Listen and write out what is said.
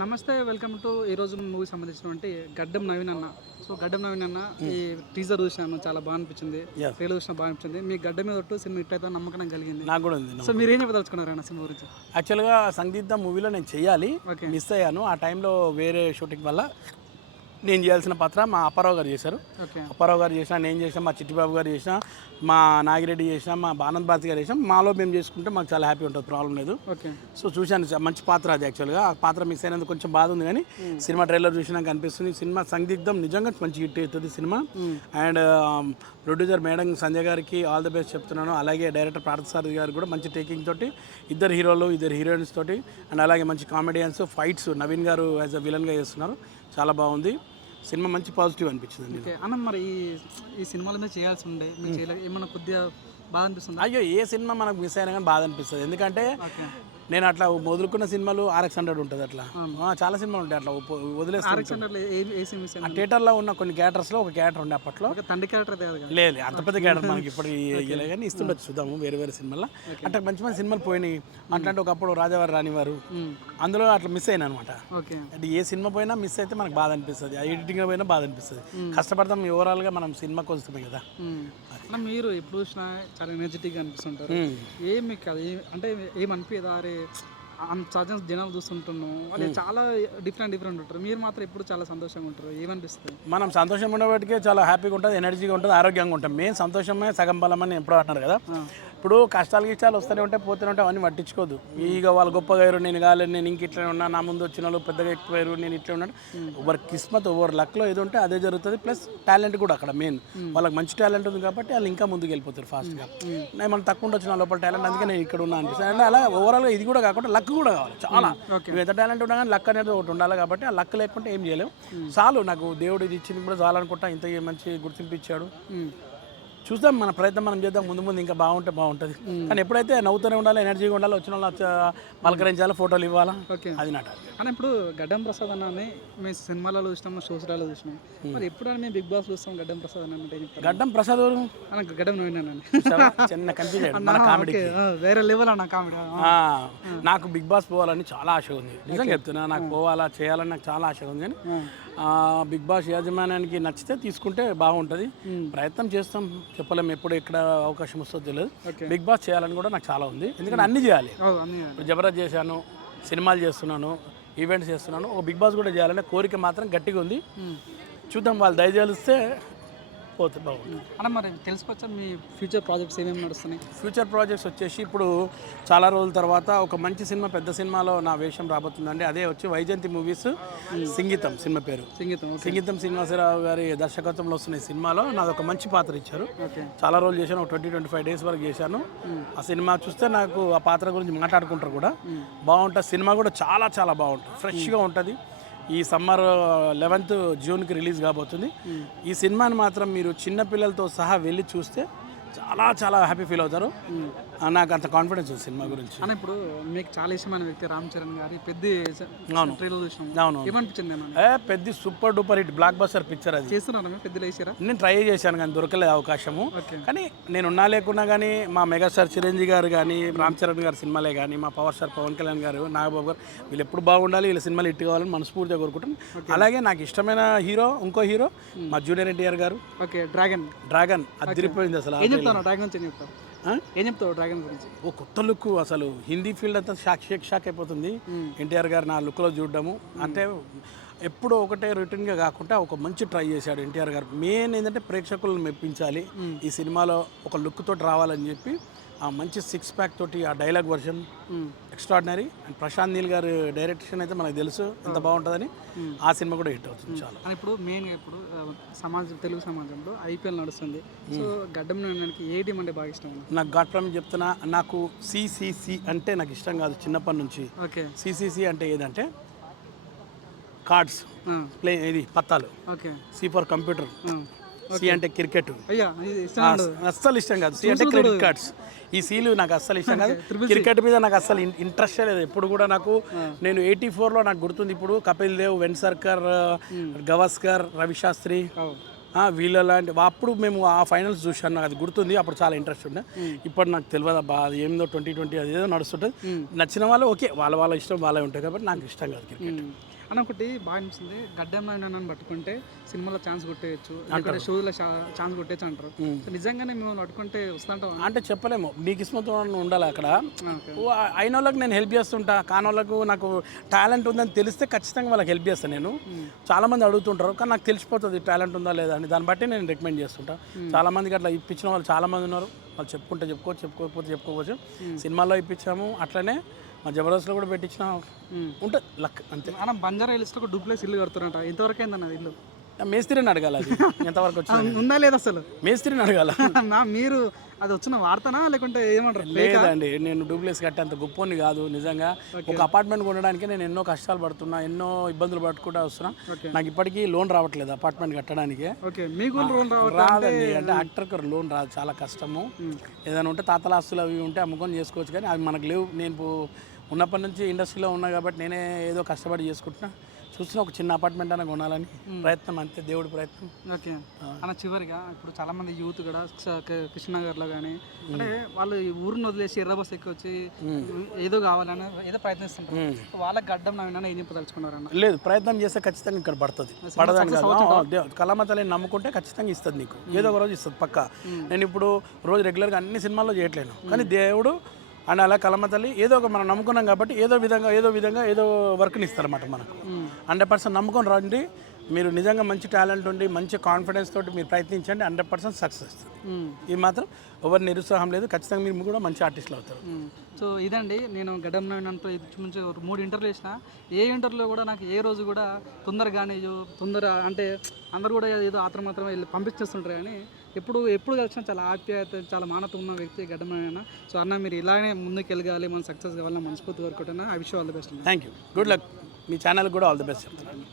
నమస్తే welcome to ఈరోజు movie సంబంధించినటువంటి గడ్డం నవీన్ అన్న. సో గడ్డం నవీన్ అన్న ఈ టీజర్ చూసాను, చాలా బాగా అనిపించింది. ట్రైలర్ చూసిన బాగా అనిపించింది. మీ గడ్డ మీద ఒట్టు సినిమా హిట్ అయితే నమ్మకం కలిగింది. నాకు కూడా ఉంది. సో మీరు ఏం చెప్పదలుచుకున్నారు అన్న సినిమా గురించి? యాక్చువల్గా సంగీత మూవీలో నేను చేయాలి, మిస్ అయ్యాను. ఆ టైంలో వేరే షూటింగ్ వల్ల నేను చేయాల్సిన పాత్ర మా అప్పారావు గారు చేశారు. అప్పారావు గారు చేసిన, నేను చేసిన, మా చిట్టిబాబు గారు చేసిన, మా నాగిరెడ్డి చేసిన, మా ఆనంద్ భారతి గారు చేసిన. మాలో మేము చేసుకుంటే మాకు చాలా హ్యాపీ ఉంటుంది, ప్రాబ్లం లేదు. సో చూశాను, మంచి పాత్ర అది. యాక్చువల్గా ఆ పాత్ర మిస్ అయినందుకు కొంచెం బాధ ఉంది, కానీ సినిమా ట్రైలర్ చూసినాక అనిపిస్తుంది సినిమా సందిగ్ధం నిజంగా మంచి హిట్ అవుతుంది cinema. And producer madam Sanjay గారికి ఆల్ ది బెస్ట్ చెప్తున్నాను. అలాగే డైరెక్టర్ పార్థసారథి గారు కూడా మంచి టేకింగ్ తోటి, ఇద్దరు హీరోలు, ఇద్దరు హీరోయిన్స్ తోటి, అండ్ అలాగే మంచి కామెడియన్స్, ఫైట్స్ నవీన్ గారు యాజ్ అ విలన్గా చేస్తున్నారు. చాలా బాగుంది సినిమా, మంచి పాజిటివ్ అనిపించింది. అన్న మరి ఈ సినిమాల మీద చేయాల్సి ఉండే ఏమన్నా కొద్దిగా బాధ అనిపిస్తుంది? అయ్యో, ఏ సినిమా మనకు మిస్ అయినా కానీ బాధ అనిపిస్తుంది. ఎందుకంటే నేను అట్లా వదులుకున్న సినిమాలు RX100 ఉంటుంది, అట్లా చాలా సినిమాలు ఉంటాయి. అట్లా వదిలేస్తాను. థియేటర్లో ఉన్న కొన్ని క్యారెక్టర్స్లో ఒక క్యారెక్టర్ ఉండే అప్పట్లో. తండ్రి క్యారెక్టర్ లేదు, అంత పెద్ద క్యారెక్టర్ మనకి ఇప్పటికి ఇవ్వలే, కానీ ఇస్తుండొచ్చు, చూద్దాము వేరే వేరే సినిమాల్లో. అంటే మంచి మంచి సినిమాలు పోయినాయి. అట్లాంటి ఒకప్పుడు రాజావారి రానివారు, అందులో అట్లా మిస్ అయినా అనమాట. అంటే ఏ సినిమా పోయినా మిస్ అయితే మనకు బాధ అనిపిస్తుంది, ఎడిటింగ్ పోయినా బాధ అనిపిస్తుంది. కష్టపడతాం ఓవరాల్గా మనం సినిమాకి వస్తామే కదా. మీరు ఎప్పుడు చూసినా చాలా ఎనర్జెటిక్గా అనిపిస్తుంటారు. ఏమి కాదు అంటే ఏమనిపించదా? అరే సహజంగా జనాలు చూస్తుంటున్నాం, వాళ్ళు చాలా డిఫరెంట్ ఉంటారు, మీరు మాత్రం ఎప్పుడు చాలా సంతోషంగా ఉంటారు. ఏమనిపిస్తుంది? మనం సంతోషంగా ఉండేవాటికే చాలా హ్యాపీగా ఉంటుంది, ఎనర్జీగా ఉంటుంది, ఆరోగ్యంగా ఉంటాం. మెయిన్ సంతోషమే సగం బలం అని ఎప్పుడు అంటున్నారు కదా. ఇప్పుడు కష్టాలు గిష్టాలు వస్తూనే ఉంటాయి, పోతూనే ఉంటాయి, అవన్నీ పట్టించుకోదు. ఇక వాళ్ళు గొప్పగా అయ్యారు, నేను కాలేదు, నేను ఇంక ఇట్లా ఉన్నా, నా ముందు వచ్చిన వాళ్ళు పెద్దగా ఎక్కువయ్యారు, నేను ఇట్లా ఉన్నాను. ఎవరి కిస్మత్, ఎవరి లక్లో ఏది ఉంటే అదే జరుగుతుంది. ప్లస్ టాలెంట్ కూడా అక్కడ మెయిన్, వాళ్ళకి మంచి టాలెంట్ ఉంది కాబట్టి వాళ్ళు ఇంకా ముందుకు వెళ్ళిపోతారు ఫాస్ట్గా. నేను మనం తక్కువ ఉండొచ్చు లోపల టాలెంట్, అందుకే నేను ఇక్కడ ఉన్నా అనిపిస్తుంది. అంటే అలా ఓవరాల్గా ఇది కూడా కాకుండా లక్ కూడా కావాలి చాలా. నువ్వు ఎంత టాలెంట్ ఉన్నా కానీ లక్ అనేది ఒకటి ఉండాలి, కాబట్టి ఆ లక్ లేకుంటే ఏం చేయలేము. చాలు, నాకు దేవుడు ఇది ఇచ్చింది కూడా చాలనుకుంటా, ఇంత మంచి గుర్తింపు ఇచ్చాడు. చూద్దాం, మన ప్రయత్నం మనం చేద్దాం, ముందు ముందు ఇంకా బాగుంటే బాగుంటుంది. కానీ ఎప్పుడైతే నవ్వుతూనే ఉండాలి, ఎనర్జీగా ఉండాలి, వచ్చిన వాళ్ళు పలకరించాలి, ఫోటోలు ఇవ్వాలా, అది నాట. కానీ ఇప్పుడు గడ్డం ప్రసాద్ అన్నని మేము సినిమాలలో చూసినాము, షోస్లలో చూసినాం, మరి ఎప్పుడైనా మేము బిగ్ బాస్ చూస్తాం గడ్డం ప్రసాద్ అన్న. గడ్డం ప్రసాద్ గడ్డం నవీన్ చిన్న కన్ఫ్యూజ్, వేరే లెవెల్ అన్న కామెడీ. నాకు బిగ్ బాస్ పోవాలని చాలా ఆశ ఉంది, నిజంగా చెప్తున్నా. నాకు పోవాలా, చేయాలని నాకు చాలా ఆశ ఉంది. కానీ బిగ్ బాస్ యాజమాన్యానికి నచ్చితే తీసుకుంటే బాగుంటుంది. ప్రయత్నం చేస్తాం, చెప్పలేము ఎప్పుడు ఎక్కడ అవకాశం వస్తుందో తెలియదు. బిగ్ బాస్ చేయాలని కూడా నాకు చాలా ఉంది, ఎందుకంటే అన్నీ చేయాలి. ఇప్పుడు జబర్దస్త్ చేశాను, సినిమాలు చేస్తున్నాను, ఈవెంట్స్ చేస్తున్నాను, ఒక బిగ్ బాస్ కూడా చేయాలనే కోరిక మాత్రం గట్టిగా ఉంది. చూద్దాం, వాళ్ళు దయచేస్తే పోతే బాగుంటుంది. అన్న మరి తెలుసుకోవచ్చా మీ ఫ్యూచర్ ప్రాజెక్ట్స్ ఏమేమి నడుస్తున్నాయి? ఫ్యూచర్ ప్రాజెక్ట్స్ వచ్చేసి ఇప్పుడు చాలా రోజుల తర్వాత ఒక మంచి సినిమా, పెద్ద సినిమాలో నా వేషం రాబోతుందండి. అదే వచ్చి వైజయంతి మూవీస్ సంగీతం సినిమా పేరు. సంగీతం శ్రీనివాసరావు గారి దర్శకత్వంలో వస్తున్న సినిమాలో నాది ఒక మంచి పాత్ర ఇచ్చారు. చాలా రోజులు చేశాను, ఒక 20-25 డేస్ వరకు చేశాను. ఆ సినిమా చూస్తే నాకు ఆ పాత్ర గురించి మాట్లాడుకుంటారు కూడా, బాగుంటుంది. సినిమా కూడా చాలా చాలా బాగుంటుంది, ఫ్రెష్గా ఉంటుంది. ఈ సమ్మర్ 11th జూన్కి రిలీజ్ కాబోతుంది. ఈ సినిమాని మాత్రం మీరు చిన్నపిల్లలతో సహా వెళ్ళి చూస్తే చాలా చాలా హ్యాపీ ఫీల్ అవుతారు. నాకు అంత కాన్ఫిడెన్స్ ఉంది సినిమా గురించి. అని ఇప్పుడు మీకు చాలా ఇష్టమైన వ్యక్తి రామ్ చరణ్ గారి పెద్ద పెద్ద super duper hit block buster picture. అది నేను ట్రై చేశాను కానీ దొరకలేదు అవకాశము. కానీ నేను ఉన్నా లేకున్నా కానీ మా మెగాస్టార్ చిరంజీవి గారు కానీ, రామ్ చరణ్ గారి సినిమాలే కానీ, మా పవర్ స్టార్ పవన్ కళ్యాణ్ గారు, నాగబాబు గారు, వీళ్ళు ఎప్పుడు బాగుండాలి, వీళ్ళ సినిమాలు హిట్ కావాలని మనస్ఫూర్తిగా కోరుకుంటాను. అలాగే నాకు ఇష్టమైన హీరో ఇంకో హీరో మా జూనియర్ ఎన్టీఆర్ గారు. డ్రాగన్ అదిరిపోయింది అసలు. ఏం చెప్తావు డ్రాగన్ గురించి? ఓ కొత్త లుక్, అసలు హిందీ ఫీల్డ్ అంతా షాక్ అయిపోతుంది ఎన్టీఆర్ గారు నా లుక్లో చూడడము. అంటే ఎప్పుడూ ఒకటే రొటీన్గా కాకుండా ఒక మంచి ట్రై చేశాడు ఎన్టీఆర్ గారు. మెయిన్ ఏంటంటే ప్రేక్షకులను మెప్పించాలి, ఈ సినిమాలో ఒక లుక్ తోటి రావాలని చెప్పి ఆ మంచి 6 ప్యాక్ తోటి ఆ dialogue version extraordinary. And Prashanth Neel garu direction అయితే మనకు తెలుసు ఎంత బాగుంటుందని. ఆ సినిమా కూడా హిట్ అవుతుంది చాలా. ఇప్పుడు మెయిన్గా ఇప్పుడు తెలుగు సమాజంలో IPL నడుస్తుంది. సో గడ్డం నవీన్కి ఏ టీం అంటే బాగా ఇష్టం? నాకు గాడ్ ప్రామిస్ చెప్తున్నా, నాకు CCC అంటే నాకు ఇష్టం కాదు చిన్నప్పటి నుంచి. CCC అంటే ఏదంటే కార్డ్స్ ప్లే, ఇది పత్తాలు. C ఫర్ కంప్యూటర్, C అంటే క్రికెట్. అస్సలు ఇష్టం కాదు. C అంటే క్రెడిట్ కార్డ్స్. ఈ సీలు నాకు అస్సలు ఇష్టం కాదు. క్రికెట్ మీద నాకు అస్సలు ఇంట్రెస్టే లేదు ఎప్పుడు కూడా. నాకు నేను 84లో నాకు గుర్తుంది ఇప్పుడు కపిల్ దేవ్, వెన్సర్కర్, గవాస్కర్, రవిశాస్త్రి, వీళ్ళ లాంటి అప్పుడు మేము ఆ ఫైనల్స్ చూశాను, నాకు అది గుర్తుంది. అప్పుడు చాలా ఇంట్రెస్ట్ ఉండే. ఇప్పుడు నాకు తెలియదు అబ్బా అది ఏందో 2020 అది ఏదో నడుస్తుంటుంది. నచ్చిన వాళ్ళు ఓకే, వాళ్ళ ఇష్టం వాళ్ళే ఉంటాయి కాబట్టి నాకు ఇష్టం కాదు క్రికెట్. అని ఒకటి బాగా అనిపిస్తుంది, గడ్డం నాయనని పట్టుకుంటే సినిమాలో ఛాన్స్ కొట్టేయచ్చు, అక్కడ షోలో ఛాన్స్ కొట్టేయచ్చు అంటారు. సో నిజంగానే మిమ్మల్ని పట్టుకుంటే వస్తుంటాం అంటే చెప్పలేము, నీ కిస్మత్ ఉండాలి అక్కడ. అయిన వాళ్ళకి నేను హెల్ప్ చేస్తుంటా, కాని వాళ్ళకు నాకు టాలెంట్ ఉందని తెలిస్తే ఖచ్చితంగా వాళ్ళకి హెల్ప్ చేస్తాను నేను. చాలామంది అడుగుతుంటారు కానీ నాకు తెలిసిపోతుంది టాలెంట్ ఉందా లేదా అని, దాన్ని బట్టి నేను రికమెండ్ చేస్తుంటా. చాలామందికి అట్లా ఇప్పించిన వాళ్ళు చాలామంది ఉన్నారు, వాళ్ళు చెప్పుకోకపోతే చెప్పుకోవచ్చు. సినిమాల్లో ఇప్పించాము, అట్లనే మా జబర్దస్త్లో కూడా పెట్టించిన ఉంటుంది లక్ అంతే. మనం బంజారా హిల్స్లో ఒక డూప్లెక్స్ ఇల్లు కడుతున్నట్ట, ఎంతవరకు అయిందన్న ఇల్లు? మేస్త్రిని అడగాలి అది ఎంతవరకు వచ్చింది, ఉందా లేదా అసలు మేస్త్రిని అడగాల. మీరు అది వచ్చిన వార్తనా లేకుంటే ఏమంటారు? లేదండి, నేను డూప్లెక్స్ కట్టే అంత గొప్పని కాదు. నిజంగా ఒక అపార్ట్మెంట్ కొనడానికి నేను ఎన్నో కష్టాలు పడుతున్నా, ఎన్నో ఇబ్బందులు పట్టుకుంటూ వస్తున్నా. నాకు ఇప్పటికీ లోన్ రావట్లేదు అపార్ట్మెంట్ కట్టడానికి. రాదండి, అంటే యాక్టర్కి లోన్ రాదు, చాలా కష్టము. ఏదైనా ఉంటే తాతల ఆస్తులు అవి ఉంటే అమ్ముకొని చేసుకోవచ్చు, కానీ అవి మనకు లేవు. నేను ఉన్నప్పటి నుంచి ఇండస్ట్రీలో ఉన్నా కాబట్టి నేనే ఏదో కష్టపడి చేసుకుంటున్నా. చూసిన ఒక చిన్న అపార్ట్మెంట్ అయినా కొనాలని ప్రయత్నం, అంతే దేవుడి ప్రయత్నం. ఓకే అన్న, చివరిగా ఇప్పుడు చాలా మంది యూత్ కూడా కృష్ణనగర్లో కానీ అంటే వాళ్ళు ఊరిని వదిలేసి ఎర్ర బస్ ఎక్కి వచ్చి ఏదో కావాలని ఏదో ప్రయత్నిస్తుంటారు. వాళ్ళకి గడ్డం నవ్వినా ఏం చెప్పదలుచుకున్నారు అన్న? లేదు, ప్రయత్నం చేస్తే ఖచ్చితంగా ఇక్కడ పడుతుంది, పడదాని కాదు. కళామతల్ని నమ్ముకుంటే ఖచ్చితంగా ఇస్తుంది నీకు, ఏదో ఒక రోజు ఇస్తుంది పక్కా. నేను ఇప్పుడు రోజు రెగ్యులర్గా అన్ని సినిమాల్లో చేయట్లేను, కానీ దేవుడు అని అలా కలమ తల్లి ఏదో ఒక మనం నమ్ముకున్నాం కాబట్టి ఏదో విధంగా ఏదో వర్క్ని ఇస్తారన్నమాట మనకు. 100% నమ్ముకొని రండి, మీరు నిజంగా మంచి టాలెంట్ ఉండి మంచి కాన్ఫిడెన్స్ తోటి మీరు ప్రయత్నించండి, 100% సక్సెస్. ఇది మాత్రం ఎవరు నిరుత్సాహం లేదు, ఖచ్చితంగా మీరు కూడా మంచి ఆర్టిస్టులు అవుతారు. సో ఇదండి, నేను గడ్డం నవ్వినంటూ నుంచి 3 ఇంటర్వ్యూలు చేసిన, ఏ ఇంటర్వ్యూలో కూడా నాకు ఏ రోజు కూడా తొందరగానే అంటే అందరు కూడా ఏదో ఆత్రమాత్రం వెళ్ళి పంపించేస్తుంటారు, కానీ ఎప్పుడు కలిసినా చాలా ఆప్యాయత, చాలా మానవత ఉన్న వ్యక్తి గడ్డం నవ్విన. సో అన్న, మీరు ఇలానే ముందుకు వెళ్ళగాలి, మనం సక్సెస్ కావాలని మనస్ఫూర్తి కోరుకుంటున్నా. I wish all the best. Thank you, good luck. Me channel కూడా ఆల్ ది బెస్ట్ చెప్తున్నాను.